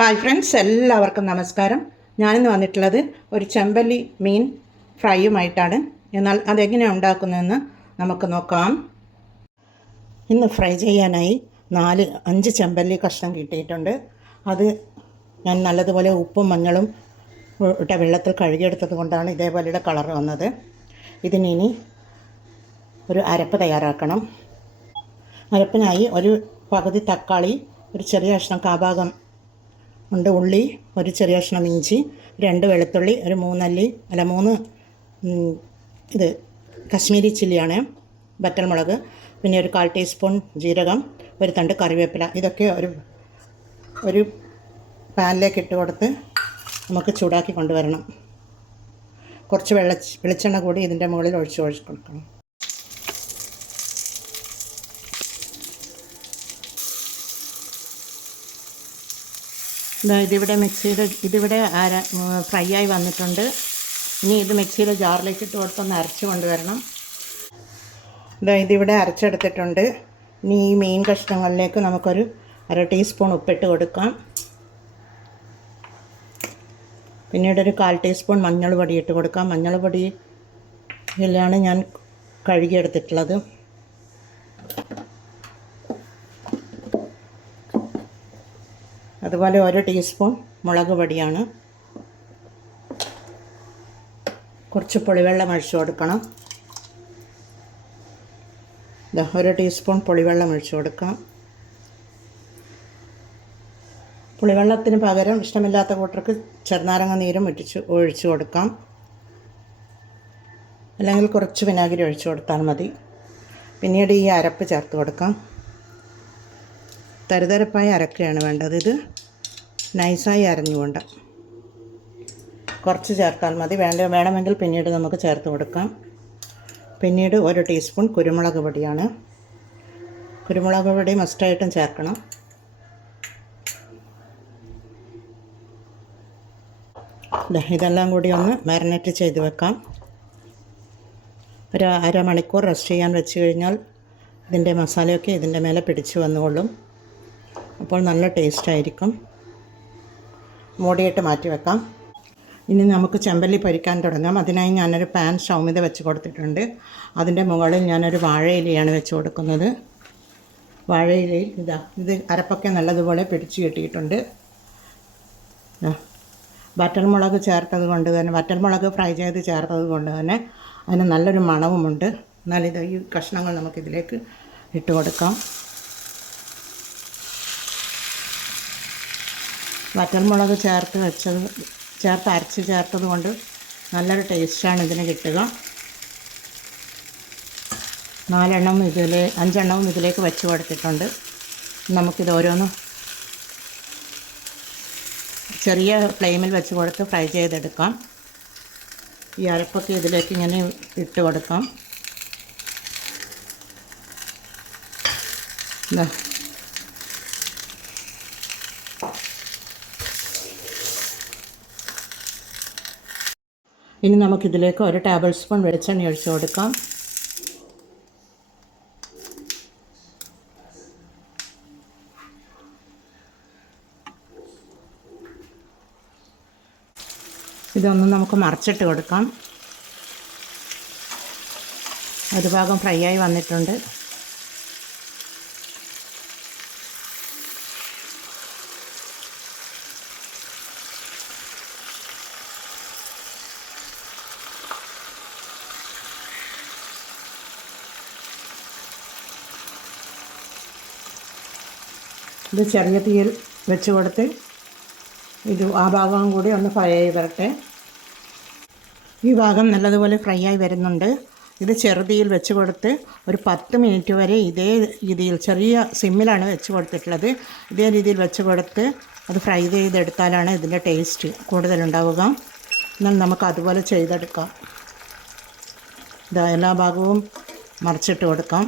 Hi friends, എല്ലാവർക്കും നമസ്കാരം. ഞാനിന്ന് വന്നിട്ടുള്ളത് ഒരു ചെമ്പല്ലി മീൻ ഫ്രൈയുമായിട്ടാണ്. എന്നാൽ അതെങ്ങനെയാണ് ഉണ്ടാക്കുന്നതെന്ന് നമുക്ക് നോക്കാം. ഇന്ന് ഫ്രൈ ചെയ്യാനായി 4-5 ചെമ്പല്ലി കഷ്ണം കിട്ടിയിട്ടുണ്ട്. അത് ഞാൻ നല്ലതുപോലെ ഉപ്പും മഞ്ഞളും ഇട്ട വെള്ളത്തിൽ കഴുകിയെടുത്തത് കൊണ്ടാണ് ഇതേപോലെയുടെ കളർ വന്നത്. ഇതിനി ഒരു അരപ്പ് തയ്യാറാക്കണം. അരപ്പിനായി ഒരു പകുതി തക്കാളി, ഒരു ചെറിയ കഷ്ണം കാഭാഗം ഉണ്ട് ഉള്ളി, ഒരു ചെറിയ കഷ്ണം ഇഞ്ചി, 2 വെളുത്തുള്ളി, ഒരു 3 ഇത് കശ്മീരി ചില്ലിയാണ്, വറ്റൽമുളക്, പിന്നെ ഒരു 1/4 ടീസ്പൂൺ ജീരകം, ഒരു തണ്ട് കറിവേപ്പില. ഇതൊക്കെ ഒരു പാനിലേക്ക് ഇട്ട് കൊടുത്ത് നമുക്ക് ചൂടാക്കി കൊണ്ടുവരണം. കുറച്ച് വെളിച്ചെണ്ണ കൂടി ഇതിൻ്റെ മുകളിൽ ഒഴിച്ച് കൊടുക്കണം. ഇതിവിടെ ഫ്രൈ ആയി വന്നിട്ടുണ്ട്. ഇനി ഇത് മിക്സിയുടെ ജാറിലേക്ക് ഇട്ട് കൊടുത്തൊന്ന് അരച്ച് കൊണ്ടുവരണം. ഇതിവിടെ അരച്ചെടുത്തിട്ടുണ്ട്. ഇനി ഈ മീൻ കഷ്ണങ്ങളിലേക്ക് നമുക്കൊരു 1/2 ടീസ്പൂൺ ഉപ്പിട്ട് കൊടുക്കാം. പിന്നീട് ഒരു 1/4 ടീസ്പൂൺ മഞ്ഞൾ പൊടി ഇട്ട് കൊടുക്കാം. മഞ്ഞൾ പൊടിയിലാണ് ഞാൻ കഴുകിയെടുത്തിട്ടുള്ളത്. അതുപോലെ 1 ടീസ്പൂൺ മുളക് പൊടിയാണ്. കുറച്ച് പുളിവെള്ളം ഒഴിച്ച് കൊടുക്കണം. 1 ടീസ്പൂൺ പുളിവെള്ളം ഒഴിച്ച് കൊടുക്കാം. പുളിവെള്ളത്തിന് പകരം ഇഷ്ടമില്ലാത്ത കൂട്ടർക്ക് ചെറുനാരങ്ങ നീരും ഒഴിച്ച് കൊടുക്കാം. അല്ലെങ്കിൽ കുറച്ച് വിനാഗിരി ഒഴിച്ച് കൊടുത്താൽ മതി. പിന്നീട് ഈ അരപ്പ് ചേർത്ത് കൊടുക്കാം. തരിതരപ്പായി അരക്കുകയാണ് വേണ്ടത്. ഇത് നൈസായി അരഞ്ഞുകൊണ്ട് കുറച്ച് ചേർത്താൽ മതി. വേണമെങ്കിൽ പിന്നീട് നമുക്ക് ചേർത്ത് കൊടുക്കാം. പിന്നീട് 1 ടീസ്പൂൺ കുരുമുളക് പൊടിയാണ്. കുരുമുളക് പൊടി മസ്റ്റായിട്ടും ചേർക്കണം. ഇതെല്ലാം കൂടി ഒന്ന് മാരിനേറ്റ് ചെയ്ത് വെക്കാം. ഒരു അരമണിക്കൂർ റെസ്റ്റ് ചെയ്യാൻ വെച്ച് കഴിഞ്ഞാൽ ഇതിൻ്റെ മസാലയൊക്കെ ഇതിൻ്റെ മേലെ പിടിച്ച് വന്നുകൊള്ളും. അപ്പോൾ നല്ല ടേസ്റ്റായിരിക്കും. മൂടിയിട്ട് മാറ്റി വെക്കാം. ഇനി നമുക്ക് ചെമ്പല്ലി പൊരിക്കാൻ തുടങ്ങാം. അതിനായി ഞാനൊരു പാൻ സ്റ്റൗമിൽ വെച്ച് കൊടുത്തിട്ടുണ്ട്. അതിൻ്റെ മുകളിൽ ഞാനൊരു വാഴയിലയാണ് വെച്ച് കൊടുക്കുന്നത്. വാഴയിലയിൽ ഇത് അരപ്പൊക്കെ നല്ലതുപോലെ പിടിച്ച് കിട്ടിയിട്ടുണ്ട്. വറ്റൽമുളക് ചേർത്തത് കൊണ്ട് തന്നെ, വറ്റൽമുളക് ഫ്രൈ ചെയ്ത് ചേർത്തത് കൊണ്ട് തന്നെ അതിന് നല്ലൊരു മണവുമുണ്ട്. എന്നാൽ ഈ കഷ്ണങ്ങൾ നമുക്കിതിലേക്ക് ഇട്ട് കൊടുക്കാം. വറ്റൽമുളക് അരച്ച് ചേർത്തത് കൊണ്ട് നല്ലൊരു ടേസ്റ്റാണ് ഇതിന് കിട്ടുക. 5 ഇതിലേക്ക് വെച്ച് കൊടുത്തിട്ടുണ്ട്. നമുക്കിത് ഓരോന്ന് ചെറിയ ഫ്ലെയിമിൽ വെച്ച് കൊടുത്ത് ഫ്രൈ ചെയ്തെടുക്കാം. ഈ അരപ്പൊക്കെ ഇതിലേക്ക് ഇങ്ങനെ ഇട്ട് കൊടുക്കാം. ഇനി നമുക്കിതിലേക്ക് 1 ടേബിൾ സ്പൂൺ വെളിച്ചെണ്ണ ഒഴിച്ച് കൊടുക്കാം. ഇതൊന്ന് നമുക്ക് മറിച്ചിട്ട് കൊടുക്കാം. ഒരു ഭാഗം ഫ്രൈ ആയി വന്നിട്ടുണ്ട്. ഇത് ചെറിയ തീയിൽ വെച്ച് കൊടുത്ത് ആ ഭാഗം കൂടി ഒന്ന് ഫ്രൈ ആയി വരട്ടെ. ഈ ഭാഗം നല്ലതുപോലെ ഫ്രൈ ആയി വരുന്നുണ്ട്. ഇത് ചെറുതീയിൽ വെച്ച് കൊടുത്ത് ഒരു 10 മിനിറ്റ് വരെ ഇതേ രീതിയിൽ, ചെറിയ സിമ്മിലാണ് വെച്ച് കൊടുത്തിട്ടുള്ളത്. ഇതേ രീതിയിൽ വെച്ച് കൊടുത്ത് അത് ഫ്രൈ ചെയ്തെടുത്താലാണ് ഇതിൻ്റെ ടേസ്റ്റ് കൂടുതലുണ്ടാവുക. എന്നാൽ നമുക്ക് അതുപോലെ ചെയ്തെടുക്കാം. എല്ലാ ഭാഗവും മറിച്ചിട്ട് കൊടുക്കാം.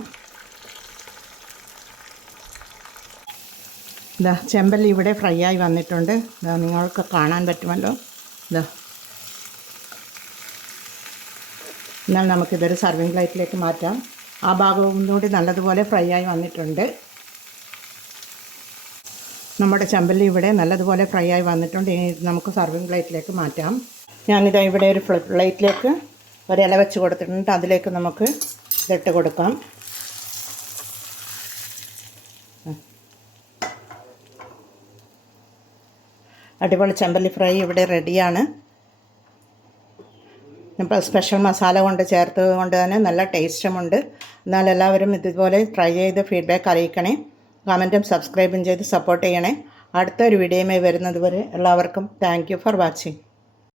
ചെമ്പല്ലി ഇവിടെ ഫ്രൈ ആയി വന്നിട്ടുണ്ട്. നിങ്ങൾക്ക് കാണാൻ പറ്റുമല്ലോ. എന്നാൽ നമുക്കിതൊരു സർവിങ് പ്ലേറ്റിലേക്ക് മാറ്റാം. ആ ഭാഗവും കൂടി നല്ലതുപോലെ ഫ്രൈ ആയി വന്നിട്ടുണ്ട്. നമ്മുടെ ചെമ്പല്ലി ഇവിടെ നല്ലതുപോലെ ഫ്രൈ ആയി വന്നിട്ടുണ്ട്. ഇനി നമുക്ക് സർവിങ് പ്ലേറ്റിലേക്ക് മാറ്റാം. ഞാനിതാ ഇവിടെ ഒരു പ്ലേറ്റിലേക്ക് ഒരില വെച്ച് കൊടുത്തിട്ടുണ്ട്. അതിലേക്ക് നമുക്ക് ഇതിട്ട് കൊടുക്കാം. അടിപൊളി ചെമ്പല്ലി ഫ്രൈ ഇവിടെ റെഡിയാണ്. ഇപ്പോൾ സ്പെഷ്യൽ മസാല കൊണ്ട് ചേർത്തത് കൊണ്ട് തന്നെ നല്ല ടേസ്റ്റുമുണ്ട്. എന്നാൽ എല്ലാവരും ഇതുപോലെ ട്രൈ ചെയ്ത് ഫീഡ്ബാക്ക് അറിയിക്കണേ. കമൻറ്റും സബ്സ്ക്രൈബും ചെയ്ത് സപ്പോർട്ട് ചെയ്യണേ. അടുത്തൊരു വീഡിയോയുമായി വരുന്നത് വരെ എല്ലാവർക്കും താങ്ക് യു ഫോർ വാച്ചിങ്.